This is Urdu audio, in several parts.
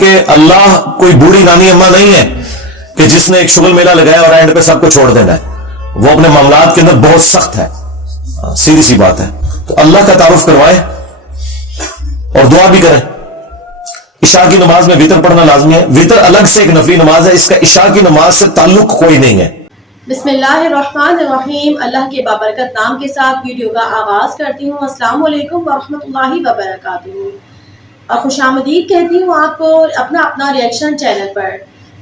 کہ اللہ کوئی بوڑھی نانی اما نہیں ہے کہ جس نے ایک شغل میلہ لگایا اور اینڈ پہ سب کو چھوڑ دینا ہے. وہ اپنے معاملات کے اندر بہت سخت ہے. سیدھی سی بات ہے. تو اللہ کا تعارف کروائیں اور دعا بھی کریں. عشاء کی نماز میں وتر پڑھنا لازمی ہے. وتر الگ سے ایک نفلی نماز ہے, اس کا عشاء کی نماز سے تعلق کوئی نہیں ہے. بسم اللہ الرحمن الرحیم. اللہ کے بابرکت نام کے ساتھ ویڈیو کا آغاز کرتی ہوں. السلام علیکم ورحمۃ اللہ وبرکاتہ. اور خوش آمدید کہتی ہوں آپ کو اپنا ریئیکشن چینل پر.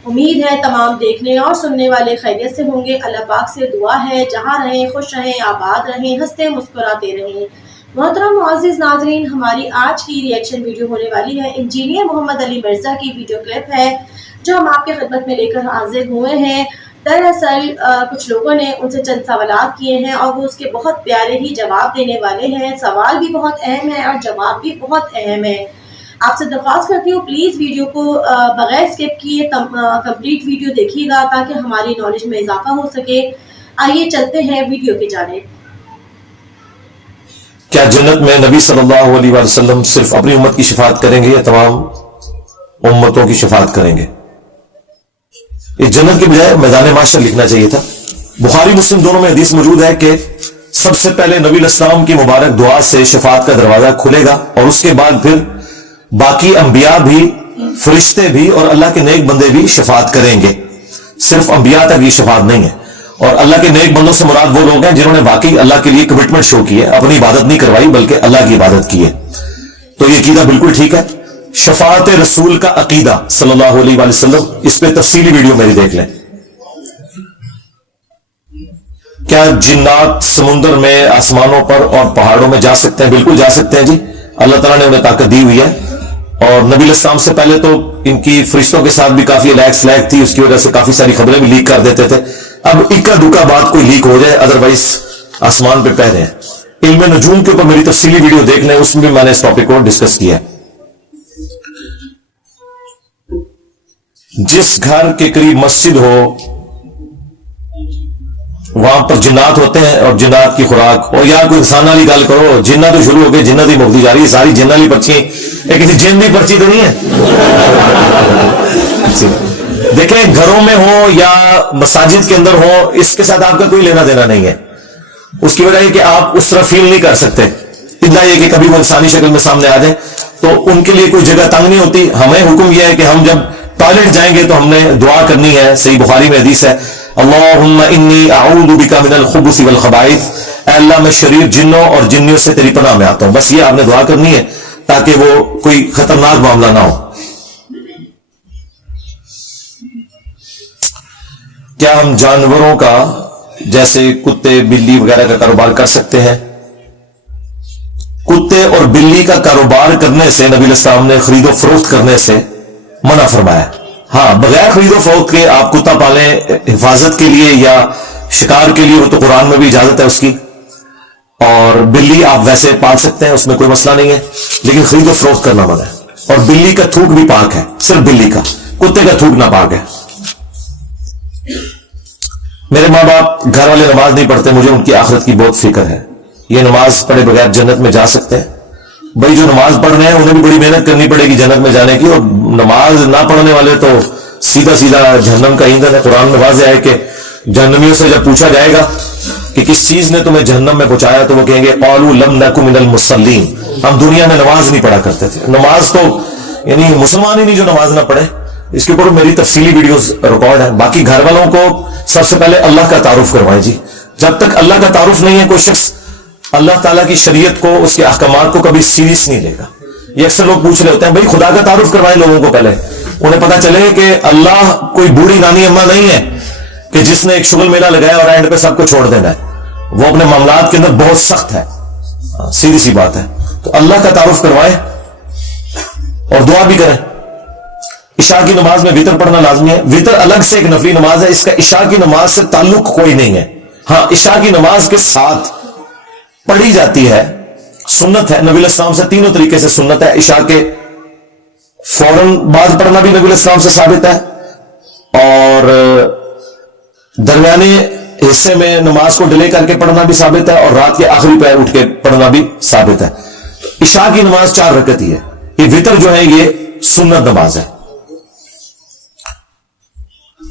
امید ہے تمام دیکھنے اور سننے والے خیریت سے ہوں گے. اللہ پاک سے دعا ہے جہاں رہیں خوش رہیں, آباد رہیں, ہنستے مسکراتے رہیں. محترم معزز ناظرین, ہماری آج کی ریئیکشن ویڈیو ہونے والی ہے انجینئر محمد علی مرزا کی ویڈیو کلپ ہے جو ہم آپ کے خدمت میں لے کر حاضر ہوئے ہیں. دراصل کچھ لوگوں نے ان سے چند سوالات کیے ہیں اور وہ اس کے بہت پیارے ہی جواب دینے والے ہیں. سوال بھی بہت اہم ہے اور جواب بھی بہت اہم ہے. آپ سے درخواست کرتی ہوں پلیز ویڈیو کو بغیر اسکپ کیے کمپلیٹ ویڈیو دیکھیے گا تاکہ ہماری نالج میں اضافہ ہو سکے. آئیے چلتے ہیں ویڈیو کی جانب. کیا جنت میں نبی صلی اللہ علیہ وسلم صرف اپنی امت کی شفاعت کریں گے یا تمام امتوں کی شفاعت کریں گے؟ اس جنت کے بجائے میدان معاشر لکھنا چاہیے تھا. بخاری مسلم دونوں میں حدیث موجود ہے کہ سب سے پہلے نبی علیہ السلام کی مبارک دعا سے شفاعت کا دروازہ کھلے گا اور اس کے بعد پھر باقی انبیاء بھی, فرشتے بھی اور اللہ کے نیک بندے بھی شفاعت کریں گے. صرف انبیاء تک یہ شفاعت نہیں ہے. اور اللہ کے نیک بندوں سے مراد وہ لوگ ہیں جنہوں نے واقعی اللہ کے لیے کمٹمنٹ شو کی ہے, اپنی عبادت نہیں کروائی بلکہ اللہ کی عبادت کی ہے. تو یہ عقیدہ بالکل ٹھیک ہے. شفاعت رسول کا عقیدہ صلی اللہ علیہ وآلہ وسلم, اس پہ تفصیلی ویڈیو میری دیکھ لیں. کیا جنات سمندر میں, آسمانوں پر اور پہاڑوں میں جا سکتے ہیں؟ بالکل جا سکتے ہیں جی. اللہ تعالیٰ نے انہیں طاقت دی ہوئی ہے. اور نبی علیہ السلام سے پہلے تو ان کی فرشتوں کے ساتھ بھی کافی سلیک تھی, اس کی وجہ سے کافی ساری خبریں بھی لیک کر دیتے تھے. اب اکا دکا بات کوئی لیک ہو جائے, ادروائز آسمان پہ پہ رہے ہیں. علم نجوم کے اوپر میری تفصیلی ویڈیو دیکھ لیں, اس میں بھی میں نے اس ٹاپک کو ڈسکس کیا ہے. جس گھر کے قریب مسجد ہو وہاں پر جنات ہوتے ہیں اور جنات کی خوراک. اور یار کوئی انسان والی گل کرو, جنات تو شروع ہو گئے, جنات ہی مفتی جا رہی ہے ساری جن والی پرچی. یہ کسی جن کی پرچی تو نہیں ہے. دیکھیں گھروں میں ہو یا مساجد کے اندر ہو, اس کے ساتھ آپ کا کوئی لینا دینا نہیں ہے. اس کی وجہ یہ کہ آپ اس طرح فیل نہیں کر سکتے, الا یہ کہ کبھی وہ انسانی شکل میں سامنے آ جائیں تو ان کے لیے کوئی جگہ تنگ نہیں ہوتی. ہمیں حکم یہ ہے کہ ہم جب ٹوائلٹ جائیں گے تو ہم نے دعا کرنی ہے. صحیح بخاری میں حدیث ہے, اللہم انی اعوذ بک من الخبث والخبائث, اے اللہ میں شریر جنوں اور جنیوں سے تیری پناہ میں آتا ہوں. بس یہ آپ نے دعا کرنی ہے تاکہ وہ کوئی خطرناک معاملہ نہ ہو. کیا ہم جانوروں کا جیسے کتے بلی وغیرہ کا کاروبار کر سکتے ہیں؟ کتے اور بلی کا کاروبار کرنے سے نبی علیہ السلام نے خرید و فروخت کرنے سے منع فرمایا. ہاں, بغیر خرید و فروخت کے آپ کتا پالیں حفاظت کے لیے یا شکار کے لیے, وہ تو قرآن میں بھی اجازت ہے اس کی. اور بلی آپ ویسے پال سکتے ہیں, اس میں کوئی مسئلہ نہیں ہے, لیکن خرید و فروخت کرنا منع ہے. اور بلی کا تھوک بھی پاک ہے, صرف بلی کا, کتے کا تھوک ناپاک ہے. میرے ماں باپ گھر والے نماز نہیں پڑھتے, مجھے ان کی آخرت کی بہت فکر ہے. یہ نماز پڑھے بغیر جنت میں جا سکتے ہیں؟ بھائی جو نماز پڑھ رہے ہیں انہیں بھی بڑی محنت کرنی پڑے گی جنت میں جانے کی, اور نماز نہ پڑھنے والے تو سیدھا جہنم کا ایندھن ہے. قرآن میں واضح ہے کہ جہنمیوں سے جب پوچھا جائے گا کہ کس چیز نے تمہیں جہنم میں پہنچایا تو وہ کہیں گے قالوا لم نک من المصلین, ہم دنیا میں نماز نہیں پڑھا کرتے تھے. نماز تو یعنی مسلمان ہی نہیں جو نماز نہ پڑھے. اس کے اوپر میری تفصیلی ویڈیوز ریکارڈ ہے. باقی گھر والوں کو سب سے پہلے اللہ کا تعارف کروائیں جی. جب تک اللہ کا تعارف نہیں ہے کوئی شخص اللہ تعالیٰ کی شریعت کو, اس کے احکامات کو کبھی سیریس نہیں لے گا. یہ اکثر لوگ پوچھ رہے ہوتے ہیں بھائی خدا کا تعارف کروائیں لوگوں کو, پہلے انہیں پتا چلے کہ اللہ کوئی بوڑھی نانی اما نہیں ہے کہ جس نے ایک شغل میلہ لگایا اور اینڈ پہ سب کو چھوڑ دینا ہے. وہ اپنے معاملات کے اندر بہت سخت ہے. سیدھی سی بات ہے. تو اللہ کا تعارف کروائیں اور دعا بھی کریں. عشاء کی نماز میں وتر پڑھنا لازمی ہے. وتر الگ سے ایک نفلی نماز ہے, اس کا عشاء کی نماز سے تعلق کوئی نہیں ہے. ہاں, عشاء کی نماز کے ساتھ پڑھی جاتی ہے, سنت ہے. نبی علیہ السلام سے تینوں طریقے سے سنت ہے. عشاء کے فوراً بعد پڑھنا بھی نبی علیہ السلام سے ثابت ہے, اور درمیانے حصے میں نماز کو ڈیلے کر کے پڑھنا بھی ثابت ہے, اور رات کے آخری پہر اٹھ کے پڑھنا بھی ثابت ہے. عشاء کی نماز 4 رکعت ہی ہے. یہ وتر جو ہے یہ سنت نماز ہے.